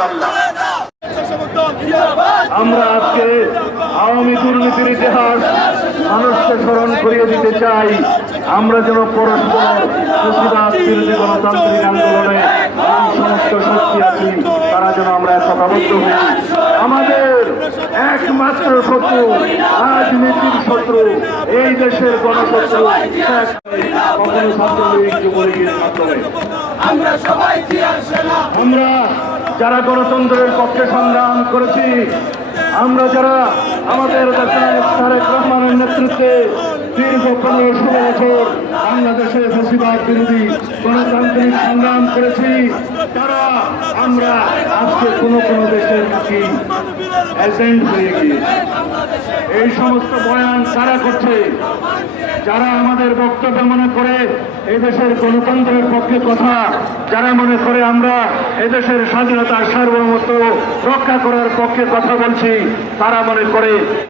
ইনশাআল্লাহ। আমরা আজকে আওয়ামী দুর্নীতির ইতিহাস মানুষকে স্মরণ করিয়ে দিতে চাই। আমরা যেন পরস্পর প্রতিবাদ বিরোধী গণতান্ত্রিক আন্দোলনে এই সমস্ত শক্তি আছি, তারা যেন আমরা একতাবদ্ধ হই। আমাদের একমাত্র শত্রু, রাজনীতির শত্রু, এই দেশের গণশত্রু কখনো ছাত্রলীগ যুবলীগের মাধ্যমে। আমরা যারা গণতন্ত্রের পক্ষে সংগ্রাম করেছি, আমরা যারা আমাদের তারেক রহমানের নেতৃত্বে দীর্ঘ 15-16 বছর বাংলাদেশে ফ্যাসিবাদ বিরোধী গণতান্ত্রিক সংগ্রাম করেছি, তারা আমরা আজকে কোনো দেশের কি এজেন্ট হয়ে গিয়েছি। এই সমস্ত বয়ান কারা করছে? যারা আমাদের বক্তব্য মনে করে এদেশের গণতন্ত্রের পক্ষে কথা, যারা মনে করে আমরা এদেশের স্বাধীনতার সার্বভৌমত্ব রক্ষা করার পক্ষে কথা বলছি, তারা মনে করে